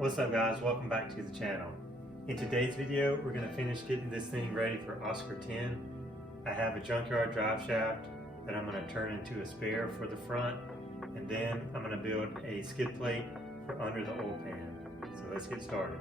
What's up guys, welcome back to the channel. In today's video we're going to finish getting this thing ready for Oscar 10. I have a junkyard drive shaft that I'm going to turn into a spare for the front, and then I'm going to build a skid plate for under the oil pan. So let's get started.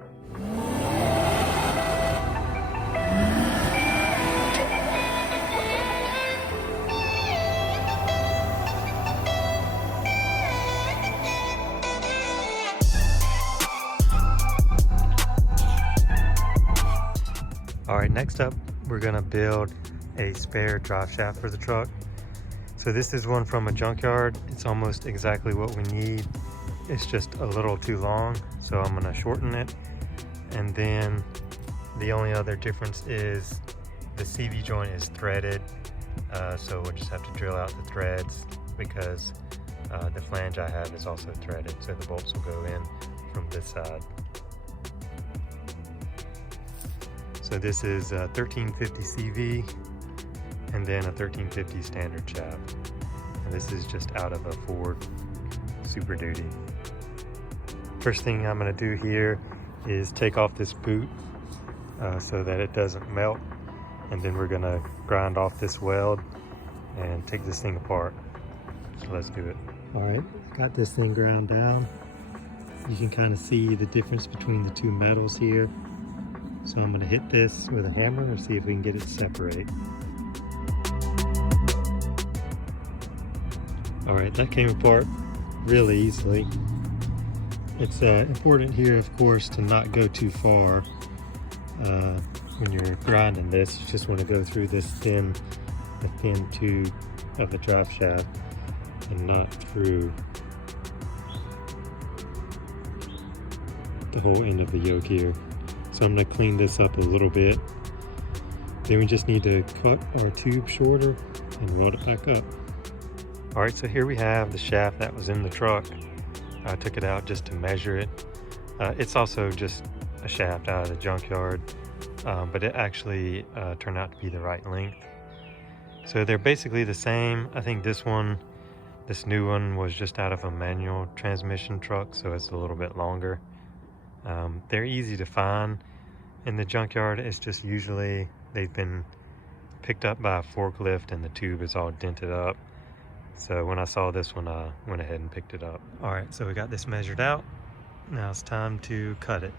Alright, next up we're going to build a spare drive shaft for the truck. So this is one from a junkyard. It's almost exactly what we need. It's just a little too long, so I'm going to shorten it. And then the only other difference is the CV joint is threaded, so we'll just have to drill out the threads because the flange I have is also threaded, so the bolts will go in from this side. So this is a 1350 CV and then a 1350 standard shaft. And this is just out of a Ford Super Duty. First thing I'm going to do here is take off this boot so that it doesn't melt. And then we're going to grind off this weld and take this thing apart. So let's do it. Alright, got this thing ground down. You can kind of see the difference between the two metals here. So I'm going to hit this with a hammer and see if we can get it to separate. Alright, that came apart really easily. It's important here, of course, to not go too far when you're grinding this. You just want to go through this thin tube of the drive shaft and not through the whole end of the yoke here. So I'm going to clean this up a little bit. Then we just need to cut our tube shorter and weld it back up. Alright, so here we have the shaft that was in the truck. I took it out just to measure it. It's also just a shaft out of the junkyard, but it actually turned out to be the right length. So they're basically the same. I think this new one was just out of a manual transmission truck, so it's a little bit longer. They're easy to find in the junkyard. It's just usually they've been picked up by a forklift and the tube is all dented up. So when I saw this one, I went ahead and picked it up. All right, so we got this measured out. Now it's time to cut it.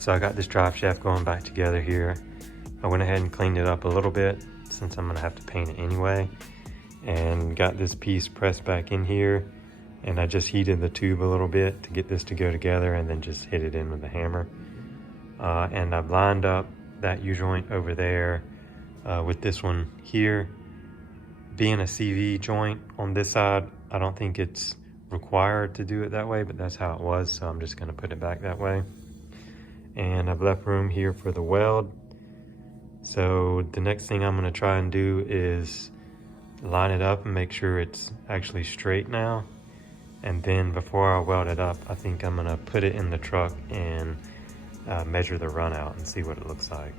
Alright, so I got this drive shaft going back together here. I went ahead and cleaned it up a little bit since I'm gonna have to paint it anyway, and got this piece pressed back in here, and I just heated the tube a little bit to get this to go together and then just hit it in with a hammer. And I've lined up that U-joint over there with this one here. Being a CV joint on this side, I don't think it's required to do it that way, but that's how it was, so I'm just gonna put it back that way. And I've left room here for the weld. So the next thing I'm gonna try and do is line it up and make sure it's actually straight now. And then before I weld it up, I think I'm gonna put it in the truck and measure the run out and see what it looks like.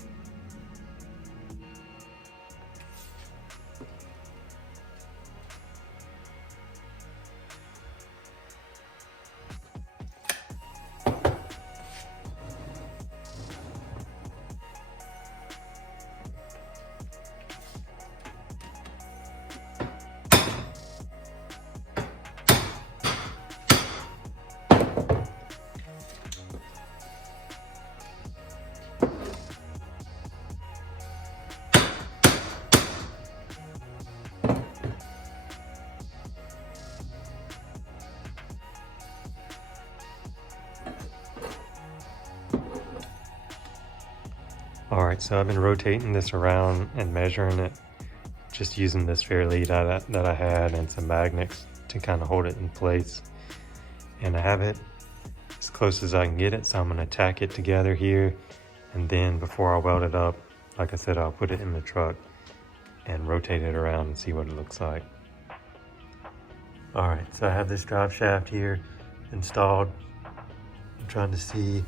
All right, so I've been rotating this around and measuring it, just using this fair lead that I had and some magnets to kind of hold it in place. And I have it as close as I can get it, so I'm gonna tack it together here. And then before I weld it up, like I said, I'll put it in the truck and rotate it around and see what it looks like. All right, so I have this drive shaft here installed. I'm trying to see,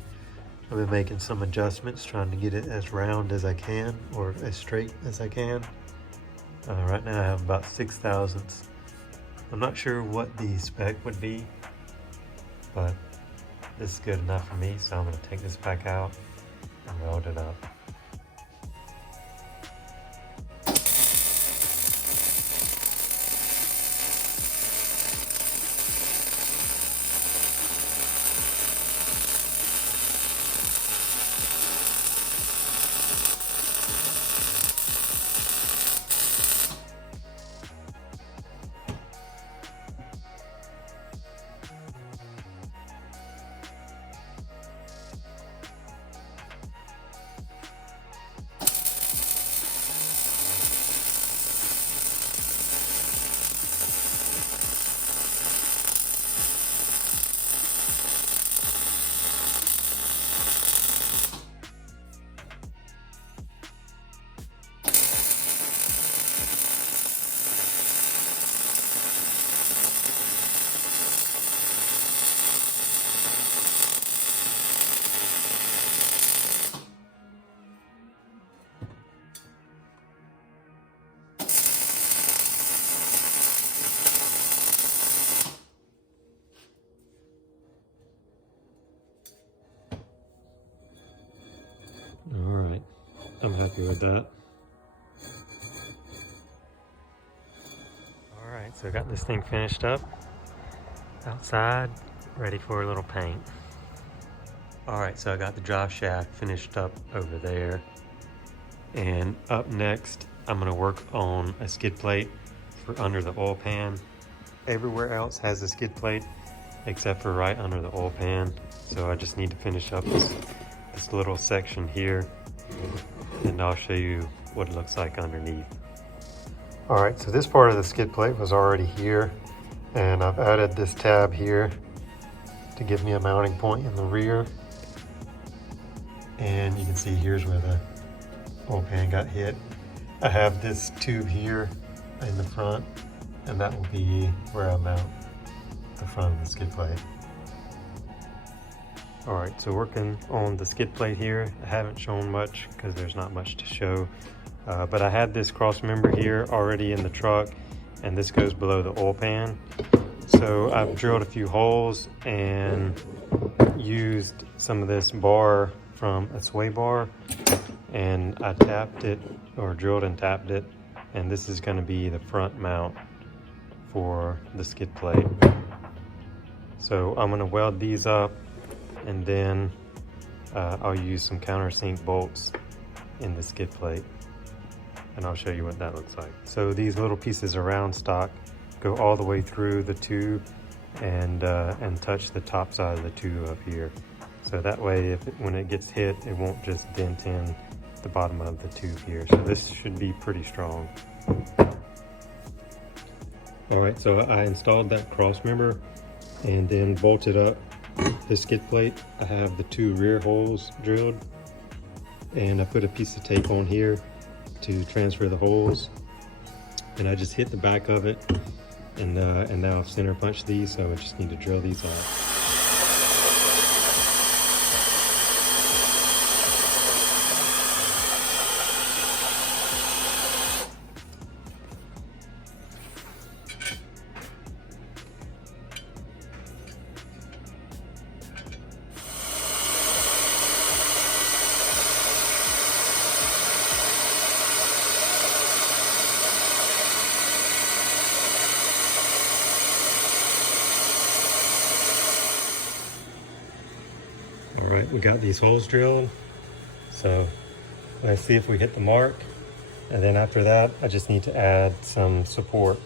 I've been making some adjustments, trying to get it as round as I can, or as straight as I can. Right now I have about 6/1000. I'm not sure what the spec would be, but this is good enough for me, so I'm gonna take this back out and weld it up. Alright, I'm happy with that. Alright, so I got this thing finished up outside, ready for a little paint. Alright, so I got the drive shaft finished up over there. And up next, I'm going to work on a skid plate for under the oil pan. Everywhere else has a skid plate except for right under the oil pan. So I just need to finish up this little section here, and I'll show you what it looks like underneath. All right, so this part of the skid plate was already here, and I've added this tab here to give me a mounting point in the rear. And you can see here's where the oil pan got hit. I have this tube here in the front, and that will be where I mount the front of the skid plate. All right, so working on the skid plate here, I haven't shown much because there's not much to show, but I had this cross member here already in the truck, and this goes below the oil pan. So I've drilled a few holes and used some of this bar from a sway bar, and I tapped it, or drilled and tapped it, and this is going to be the front mount for the skid plate. So I'm going to weld these up, and then I'll use some countersink bolts in the skid plate, and I'll show you what that looks like. So these little pieces of round stock go all the way through the tube and touch the top side of the tube up here. So that way, when it gets hit, it won't just dent in the bottom of the tube here. So this should be pretty strong. All right, so I installed that cross member and then bolted up the skid plate. I have the 2 rear holes drilled, and I put a piece of tape on here to transfer the holes. And I just hit the back of it, and now I've center punched these, so I just need to drill these off. All right, we got these holes drilled, so let's see if we hit the mark. And then after that, I just need to add some support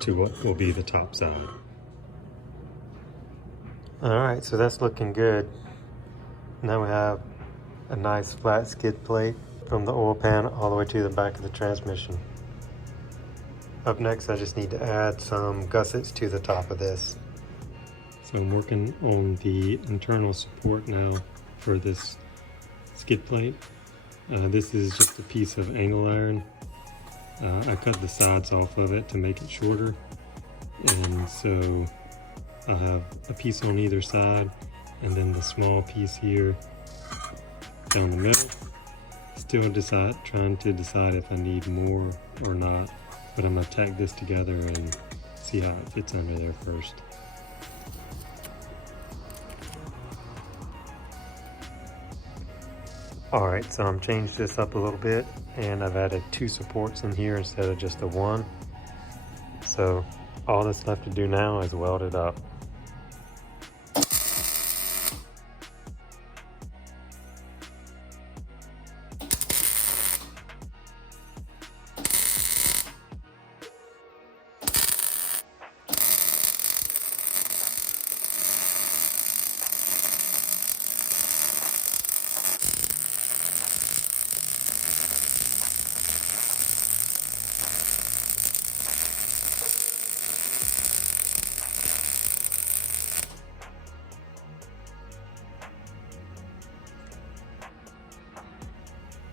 to what will be the top side. All right, so that's looking good. Now we have a nice flat skid plate from the oil pan all the way to the back of the transmission. Up next, I just need to add some gussets to the top of this. So I'm working on the internal support now for this skid plate. This is just a piece of angle iron. I cut the sides off of it to make it shorter. And so I have a piece on either side, and then the small piece here down the middle. Still trying to decide if I need more or not, but I'm gonna tack this together and see how it fits under there first. All right, so I'm changed this up a little bit, and I've added 2 supports in here instead of just the 1. So all that's left to do now is weld it up.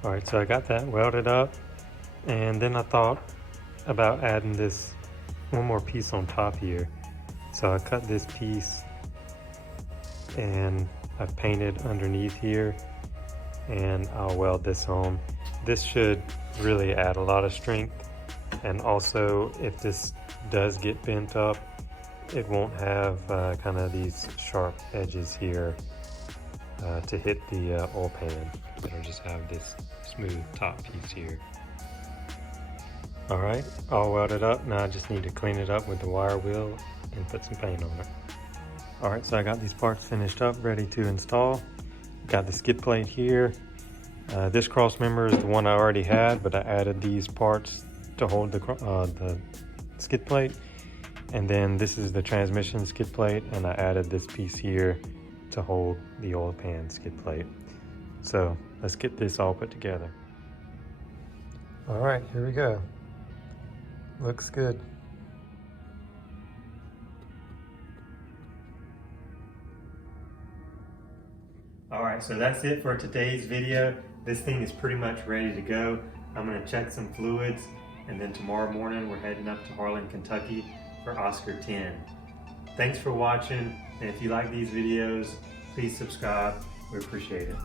All right, so I got that welded up, and then I thought about adding this one more piece on top here. So I cut this piece and I painted underneath here, and I'll weld this on. This should really add a lot of strength, and also if this does get bent up, it won't have kind of these sharp edges here to hit the oil pan. It'll just have this smooth top piece here. All right, all welded up. Now I just need to clean it up with the wire wheel and put some paint on it. All right, so I got these parts finished up, ready to install. Got the skid plate here. This cross member is the one I already had, but I added these parts to hold the skid plate. And then this is the transmission skid plate, and I added this piece here to hold the oil pan skid plate. So let's get this all put together. All right, here we go. Looks good. All right, so that's it for today's video. This thing is pretty much ready to go. I'm gonna check some fluids, and then tomorrow morning we're heading up to Harlan, Kentucky for Oscar 10. Thanks for watching, and if you like these videos, please subscribe. We appreciate it.